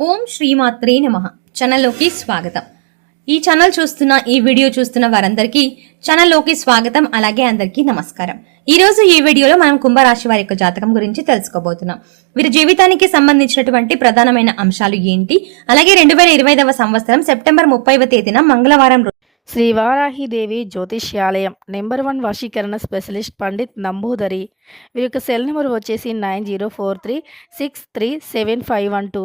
ఓం శ్రీమాత్రే నమ. ఛానల్లోకి స్వాగతం. ఈ ఛానల్ చూస్తున్న ఈ వీడియో చూస్తున్న వారందరికీ ఛానల్లోకి స్వాగతం అలాగే అందరికీ నమస్కారం. ఈ రోజు ఈ వీడియోలో మనం కుంభరాశి వారి యొక్క జాతకం గురించి తెలుసుకోబోతున్నాం. వీరి జీవితానికి సంబంధించినటువంటి ప్రధానమైన అంశాలు ఏంటి? అలాగే రెండు వేల ఇరవై సంవత్సరం సెప్టెంబర్ ముప్పైవ తేదీన మంగళవారం శ్రీ వారాహిదేవి జ్యోతిష్యాలయం నెంబర్ వన్ వశీకరణ స్పెషలిస్ట్ పండిత్ నంబూదరి. వీరి యొక్క సెల్ నెంబర్ వచ్చేసి nine zero four three six three seven five one two.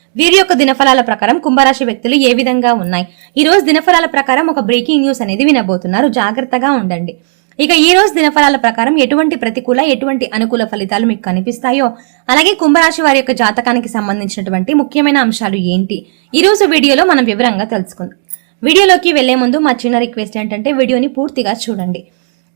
వీరి యొక్క దినఫలాల ప్రకారం కుంభరాశి వ్యక్తులు ఏ విధంగా ఉన్నాయి? ఈ రోజు దినఫలాల ప్రకారం ఒక బ్రేకింగ్ న్యూస్ అనేది వినబోతున్నారు. జాగ్రత్తగా ఉండండి. ఇక ఈ రోజు దినఫలాల ప్రకారం ఎటువంటి ప్రతికూల ఎటువంటి అనుకూల ఫలితాలు మీకు కనిపిస్తాయో? అలాగే కుంభరాశి వారి యొక్క జాతకానికి సంబంధించినటువంటి ముఖ్యమైన అంశాలు ఏంటి? ఈ రోజు వీడియోలో మనం వివరంగా తెలుసుకుందాం. వీడియోలోకి వెళ్ళే ముందు మా చిన్న రిక్వెస్ట్ ఏంటంటే వీడియోని పూర్తిగా చూడండి.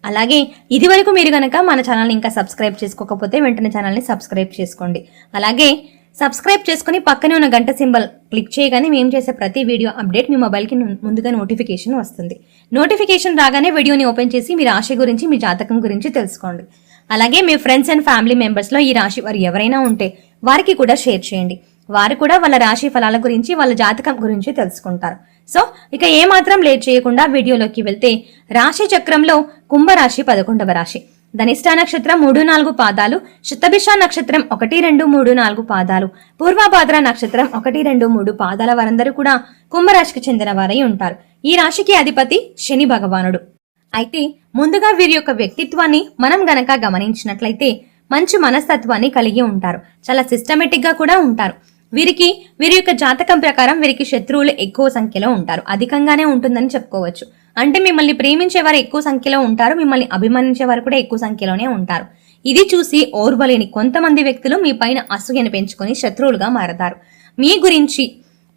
అలాగే ఇదివరకు మీరు కనుక మన ఛానల్ని ఇంకా సబ్స్క్రైబ్ చేసుకోకపోతే వెంటనే ఛానల్ని సబ్స్క్రైబ్ చేసుకోండి. అలాగే సబ్స్క్రైబ్ చేసుకుని పక్కనే ఉన్న గంట సింబల్ క్లిక్ చేయగానే మేము చేసే ప్రతి వీడియో అప్డేట్ మీ మొబైల్కి ముందుగా నోటిఫికేషన్ వస్తుంది. నోటిఫికేషన్ రాగానే వీడియోని ఓపెన్ చేసి మీ రాశి గురించి మీ జాతకం గురించి తెలుసుకోండి. అలాగే మీ ఫ్రెండ్స్ అండ్ ఫ్యామిలీ మెంబర్స్లో ఈ రాశి వారు ఎవరైనా ఉంటే వారికి కూడా షేర్ చేయండి. వారు కూడా వాళ్ళ రాశి ఫలాల గురించి వాళ్ళ జాతకం గురించి తెలుసుకుంటారు. సో ఇక ఏమాత్రం లేట్ చేయకుండా వీడియోలోకి వెళ్తే రాశి చక్రంలో కుంభరాశి పదకొండవ రాశి. ధనిష్ట నక్షత్రం మూడు నాలుగు పాదాలు శతభిష నక్షత్రం ఒకటి రెండు మూడు నాలుగు పాదాలు పూర్వభాద్ర నక్షత్రం ఒకటి రెండు మూడు పాదాల వారందరూ కూడా కుంభరాశికి చెందిన వారై ఉంటారు. ఈ రాశికి అధిపతి శని భగవానుడు. అయితే ముందుగా వీరి యొక్క వ్యక్తిత్వాన్ని మనం గనక గమనించినట్లయితే మంచి మనస్తత్వాన్ని కలిగి ఉంటారు. చాలా సిస్టమేటిక్గా కూడా ఉంటారు. వీరికి వీరి యొక్క జాతకం ప్రకారం వీరికి శత్రువులు ఎక్కువ సంఖ్యలో ఉంటారు. అధికంగానే ఉంటుందని చెప్పుకోవచ్చు. అంటే మిమ్మల్ని ప్రేమించేవారు ఎక్కువ సంఖ్యలో ఉంటారు మిమ్మల్ని అభిమానించేవారు కూడా ఎక్కువ సంఖ్యలోనే ఉంటారు. ఇది చూసి ఓర్వలేని కొంతమంది వ్యక్తులు మీ పైన అసూయను పెంచుకొని శత్రువులుగా మారతారు. మీ గురించి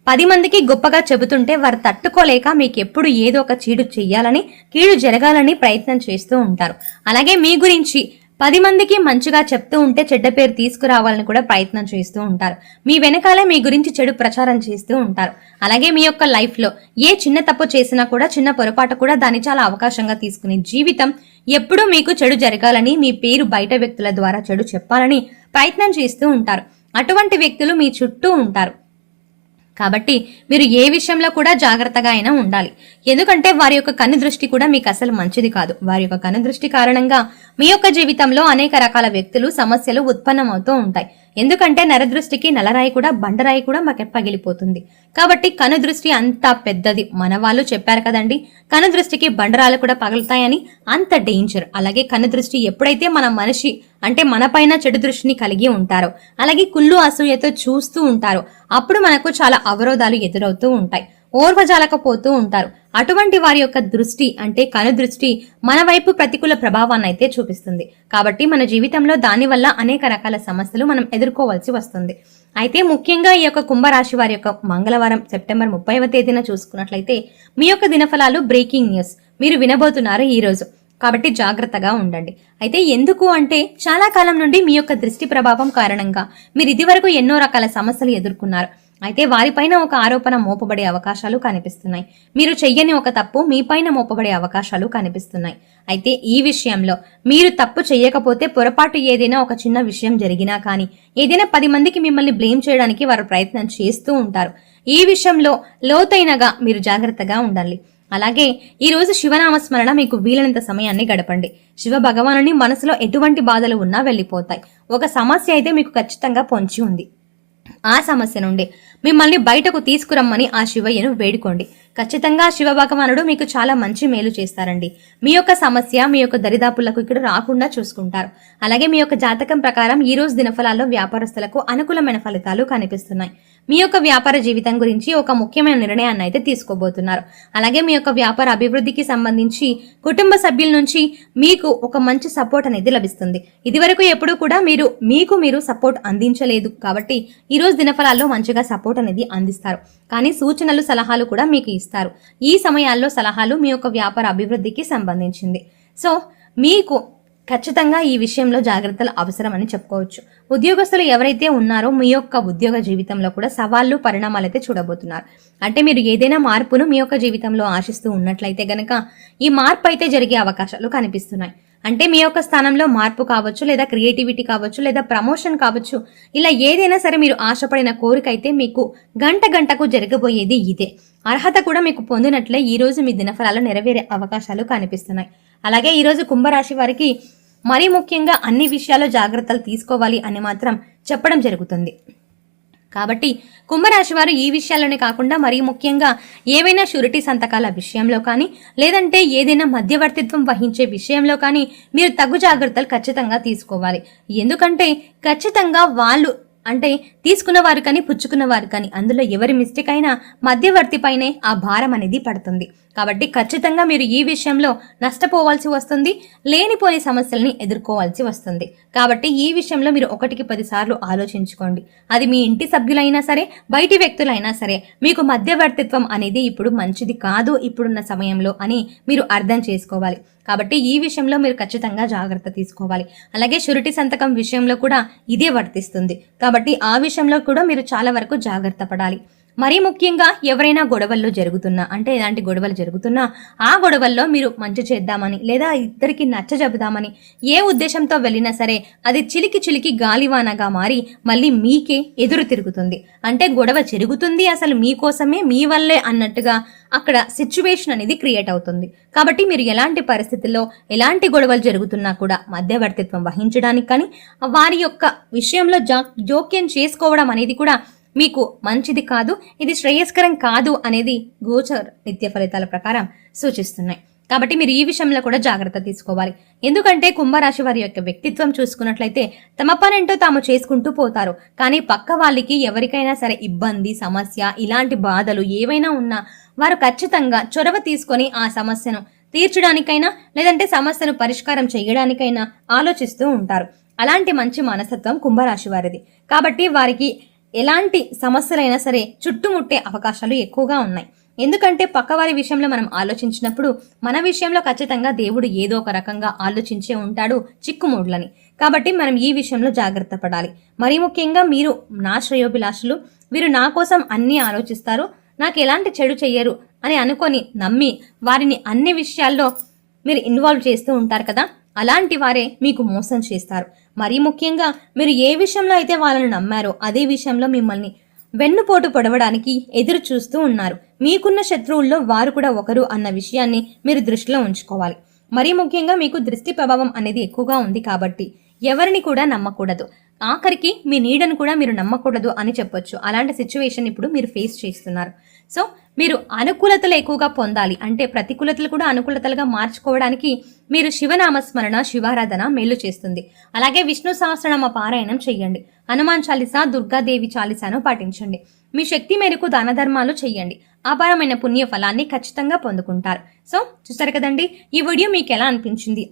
పది మందికి గొప్పగా చెబుతుంటే వారు తట్టుకోలేక మీకు ఎప్పుడు ఏదో ఒక చీడు చెయ్యాలని కీడు జరగాలని ప్రయత్నం చేస్తూ ఉంటారు. అలాగే మీ గురించి పది మందికి మంచిగా చెప్తూ ఉంటే చెడ్డ పేరు తీసుకురావాలని కూడా ప్రయత్నం చేస్తూ ఉంటారు. మీ వెనకాలే మీ గురించి చెడు ప్రచారం చేస్తూ ఉంటారు. అలాగే మీ యొక్క లైఫ్లో ఏ చిన్న తప్పు చేసినా కూడా చిన్న పొరపాటు కూడా దాన్ని చాలా అవకాశంగా తీసుకునే జీవితం ఎప్పుడూ మీకు చెడు జరగాలని మీ పేరు బయట వ్యక్తుల ద్వారా చెడు చెప్పాలని ప్రయత్నం చేస్తూ ఉంటారు. అటువంటి వ్యక్తులు మీ చుట్టూ ఉంటారు. కాబట్టి మీరు ఏ విషయంలో కూడా జాగ్రత్తగా అయినా ఉండాలి. ఎందుకంటే వారి యొక్క కను దృష్టి కూడా మీకు అసలు మంచిది కాదు. వారి యొక్క కను దృష్టి కారణంగా మీ యొక్క జీవితంలో అనేక రకాల వ్యక్తులు సమస్యలు ఉత్పన్నమవుతూ ఉంటాయి. ఎందుకంటే నరదృష్టికి నలరాయి కూడా బండరాయి కూడా మాకు పగిలిపోతుంది కాబట్టి కనుదృష్టి అంత పెద్దది. మన వాళ్ళు చెప్పారు కదండి కనుదృష్టికి బండరాలు కూడా పగులుతాయని అంత డేంజర్ అలాగే కనుదృష్టి ఎప్పుడైతే మన మనిషి అంటే మనపైన చెడు దృష్టిని కలిగి ఉంటారో అలాగే కుళ్ళు అసూయతో చూస్తూ ఉంటారో అప్పుడు మనకు చాలా అవరోధాలు ఎదురవుతూ ఉంటాయి. ఓర్వజాలకపోతూ ఉంటారు. అటువంటి వారి యొక్క దృష్టి అంటే కను దృష్టి మన వైపు ప్రతికూల ప్రభావాన్ని అయితే చూపిస్తుంది. కాబట్టి మన జీవితంలో దానివల్ల అనేక రకాల సమస్యలు మనం ఎదుర్కోవాల్సి వస్తుంది. అయితే ముఖ్యంగా ఈ యొక్క కుంభరాశి వారి యొక్క మంగళవారం సెప్టెంబర్ ముప్పైవ తేదీన చూసుకున్నట్లయితే మీ యొక్క దినఫలాలు బ్రేకింగ్ న్యూస్. మీరు వినబోతున్నారు ఈరోజు కాబట్టి జాగ్రత్తగా ఉండండి. అయితే ఎందుకు అంటే చాలా కాలం నుండి మీ యొక్క దృష్టి ప్రభావం కారణంగా మీరు ఇదివరకు ఎన్నో రకాల సమస్యలు ఎదుర్కొన్నారు. అయితే వారిపైన ఒక ఆరోపణ మోపబడే అవకాశాలు కనిపిస్తున్నాయి. మీరు చెయ్యని ఒక తప్పు మీపైన మోపబడే అవకాశాలు కనిపిస్తున్నాయి. అయితే ఈ విషయంలో మీరు తప్పు చేయకపోతే పొరపాటు ఏదైనా ఒక చిన్న విషయం జరిగినా కానీ ఏదైనా పది మందికి మిమ్మల్ని బ్లేమ్ చేయడానికి వారు ప్రయత్నం చేస్తూ ఉంటారు. ఈ విషయంలో లోతైనగా మీరు జాగ్రత్తగా ఉండాలి అలాగే ఈరోజు శివనామస్మరణ మీకు వీలైనంత సమయాన్ని గడపండి. శివ భగవానుని మనసులో ఎటువంటి బాధలు ఉన్నా వెళ్ళిపోతాయి. ఒక సమస్య అయితే మీకు ఖచ్చితంగా పొంచి ఉంది. ఆ సమస్య నుండి మిమ్మల్ని బయటకు తీసుకురమ్మని ఆ శివయ్యను వేడుకోండి. ఖచ్చితంగా శివ భగవానుడు మీకు చాలా మంచి మేలు చేస్తారండి. మీ యొక్క సమస్య మీ యొక్క దరిదాపులకు ఇక్కడ రాకుండా చూసుకుంటారు. అలాగే మీ యొక్క జాతకం ప్రకారం ఈ రోజు దినఫలాల్లో వ్యాపారస్తులకు అనుకూలమైన ఫలితాలు కనిపిస్తున్నాయి. మీ యొక్క వ్యాపార జీవితం గురించి ఒక ముఖ్యమైన నిర్ణయాన్ని అయితే తీసుకోబోతున్నారు. అలాగే మీ యొక్క వ్యాపార అభివృద్ధికి సంబంధించి కుటుంబ సభ్యుల నుంచి మీకు ఒక మంచి సపోర్ట్ అనేది లభిస్తుంది. ఇదివరకు ఎప్పుడూ కూడా మీరు మీకు మీరు సపోర్ట్ అందించలేదు కాబట్టి ఈరోజు దినఫలాల్లో మంచిగా సపోర్ట్ అనేది అందిస్తారు. కానీ సూచనలు సలహాలు కూడా మీకు ఇస్తారు. ఈ సమయాల్లో సలహాలు మీ యొక్క వ్యాపార అభివృద్ధికి సంబంధించింది. సో మీకు ఖచ్చితంగా ఈ విషయంలో జాగ్రత్తలు అవసరం అని చెప్పుకోవచ్చు. ఉద్యోగస్తులు ఎవరైతే ఉన్నారో మీ యొక్క ఉద్యోగ జీవితంలో కూడా సవాళ్ళు పరిణామాలు అయితే చూడబోతున్నారు. అంటే మీరు ఏదైనా మార్పును మీ యొక్క జీవితంలో ఆశిస్తూ ఉన్నట్లయితే గనక ఈ మార్పు అయితే జరిగే అవకాశాలు కనిపిస్తున్నాయి. అంటే మీ యొక్క స్థానంలో మార్పు కావచ్చు లేదా క్రియేటివిటీ కావచ్చు లేదా ప్రమోషన్ కావచ్చు ఇలా ఏదైనా సరే మీరు ఆశపడిన కోరిక అయితే మీకు గంట గంటకు జరగబోయేది ఇదే. అర్హత కూడా మీకు పొందినట్లే ఈరోజు మీ దినఫలాలు నెరవేరే అవకాశాలు కనిపిస్తున్నాయి. అలాగే ఈరోజు కుంభరాశి వారికి మరీ ముఖ్యంగా అన్ని విషయాల్లో జాగ్రత్తలు తీసుకోవాలి అని మాత్రం చెప్పడం జరుగుతుంది. కాబట్టి కుంభరాశి వారు ఈ విషయాల్లోనే కాకుండా మరీ ముఖ్యంగా ఏవైనా షూరిటీ సంతకాల విషయంలో కానీ లేదంటే ఏదైనా మధ్యవర్తిత్వం వహించే విషయంలో కానీ మీరు తగు జాగ్రత్తలు ఖచ్చితంగా తీసుకోవాలి. ఎందుకంటే ఖచ్చితంగా వాళ్ళు అంటే తీసుకున్న వారు కానీ పుచ్చుకున్న వారు కానీ అందులో ఎవరి మిస్టేక్ అయినా మధ్యవర్తిపైనే ఆ భారం అనేది పడుతుంది. కాబట్టి ఖచ్చితంగా మీరు ఈ విషయంలో నష్టపోవాల్సి వస్తుంది లేనిపోని సమస్యల్ని ఎదుర్కోవాల్సి వస్తుంది. కాబట్టి ఈ విషయంలో మీరు ఒకటికి పదిసార్లు ఆలోచించుకోండి. అది మీ ఇంటి సభ్యులైనా సరే బయటి వ్యక్తులైనా సరే మీకు మధ్యవర్తిత్వం అనేది ఇప్పుడు మంచిది కాదు ఇప్పుడున్న సమయంలో అని మీరు అర్థం చేసుకోవాలి. కాబట్టి ఈ విషయంలో మీరు ఖచ్చితంగా జాగ్రత్త తీసుకోవాలి. అలాగే షురిటీ సంతకం విషయంలో కూడా ఇదే వర్తిస్తుంది. కాబట్టి ఆ విషయంలో కూడా మీరు చాలా వరకు జాగ్రత్త పడాలి. మరీ ముఖ్యంగా ఎవరైనా గొడవల్లో జరుగుతున్నా అంటే ఎలాంటి గొడవలు జరుగుతున్నా ఆ గొడవల్లో మీరు మంచి చేద్దామని లేదా ఇద్దరికి నచ్చ చెబుదామని ఏ ఉద్దేశంతో వెళ్ళినా సరే అది చిలికి చిలికి గాలివానగా మారి మళ్ళీ మీకే ఎదురు తిరుగుతుంది. అంటే గొడవ జరుగుతుంది అసలు మీకోసమే మీ వల్లే అన్నట్టుగా అక్కడ సిచ్యువేషన్ అనేది క్రియేట్ అవుతుంది. కాబట్టి మీరు ఎలాంటి పరిస్థితుల్లో ఎలాంటి గొడవలు జరుగుతున్నా కూడా మధ్యవర్తిత్వం వహించడానికి కానీ వారి యొక్క విషయంలో జా జోక్యం చేసుకోవడం అనేది కూడా మీకు మంచిది కాదు ఇది శ్రేయస్కరం కాదు అనేది గోచర్ నిత్య ఫలితాల ప్రకారం సూచిస్తున్నాయి. కాబట్టి మీరు ఈ విషయంలో కూడా జాగ్రత్త తీసుకోవాలి. ఎందుకంటే కుంభరాశి వారి యొక్క వ్యక్తిత్వం చూసుకున్నట్లయితే తమ పనేంటో తాము చేసుకుంటూ పోతారు. కానీ పక్క వాళ్ళకి ఎవరికైనా సరే ఇబ్బంది సమస్య ఇలాంటి బాధలు ఏవైనా ఉన్నా వారు ఖచ్చితంగా చొరవ తీసుకొని ఆ సమస్యను తీర్చడానికైనా లేదంటే సమస్యను పరిష్కారం చేయడానికైనా ఆలోచిస్తూ ఉంటారు. అలాంటి మంచి మనస్తత్వం కుంభరాశి వారిది. కాబట్టి వారికి ఎలాంటి సమస్యలైనా సరే చుట్టుముట్టే అవకాశాలు ఎక్కువగా ఉన్నాయి. ఎందుకంటే పక్కవారి విషయంలో మనం ఆలోచించినప్పుడు మన విషయంలో ఖచ్చితంగా దేవుడు ఏదో ఒక రకంగా ఆలోచించే ఉంటాడు చిక్కుముడ్లని. కాబట్టి మనం ఈ విషయంలో జాగ్రత్త పడాలి. మరీ ముఖ్యంగా మీరు నా శ్రేయోభిలాషులు వీరు నా కోసం అన్నీ ఆలోచిస్తారు నాకు ఎలాంటి చెడు చెయ్యరు అని అనుకొని నమ్మి వారిని అన్ని విషయాల్లో మీరు ఇన్వాల్వ్ చేస్తూ ఉంటారు కదా అలాంటి వారే మీకు మోసం చేస్తారు. మరీ ముఖ్యంగా మీరు ఏ విషయంలో అయితే వాళ్ళని నమ్మారో అదే విషయంలో మిమ్మల్ని వెన్నుపోటు పొడవడానికి ఎదురు చూస్తూ ఉన్నారు. మీకున్న శత్రువుల్లో వారు కూడా ఒకరు అన్న విషయాన్ని మీరు దృష్టిలో ఉంచుకోవాలి. మరీ ముఖ్యంగా మీకు దృష్టి ప్రభావం అనేది ఎక్కువగా ఉంది కాబట్టి ఎవరిని కూడా నమ్మకూడదు. ఆఖరికి మీ నీడను కూడా మీరు నమ్మకూడదు అని చెప్పొచ్చు. అలాంటి సిచ్యువేషన్ ఇప్పుడు మీరు ఫేస్ చేస్తున్నారు. సో మీరు అనుకూలతలు ఎక్కువగా పొందాలి. అంటే ప్రతికూలతలు కూడా అనుకూలతలుగా మార్చుకోవడానికి మీరు శివనామస్మరణ శివారాధన మేలు చేస్తుంది. అలాగే విష్ణు సహస్రనామ పారాయణం చేయండి హనుమాన్ చాలీస దుర్గాదేవి చాలీసాను పాటించండి. మీ శక్తి మేరకు దాన ధర్మాలు చేయండి అపారమైన పుణ్య ఫలాన్ని ఖచ్చితంగా పొందుకుంటారు. సో చూసారు కదండి? ఈ వీడియో మీకు ఎలా అనిపించింది?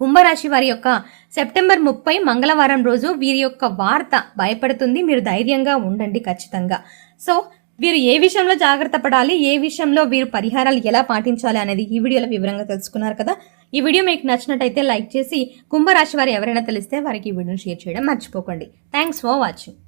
కుంభరాశి వారి యొక్క సెప్టెంబర్ ముప్పై మంగళవారం రోజు వీరి యొక్క వార్త భయపడుతుంది. మీరు ధైర్యంగా ఉండండి ఖచ్చితంగా. సో వీరు ఏ విషయంలో జాగ్రత్త పడాలి ఏ విషయంలో వీరు పరిహారాలు ఎలా పాటించాలి అనేది ఈ వీడియోలో వివరంగా తెలుసుకున్నారు కదా. ఈ వీడియో మీకు నచ్చినట్టయితే లైక్ చేసి కుంభరాశి వారు ఎవరైనా తెలిస్తే వారికి ఈ వీడియోని షేర్ చేయడం మర్చిపోకండి. Thanks for watching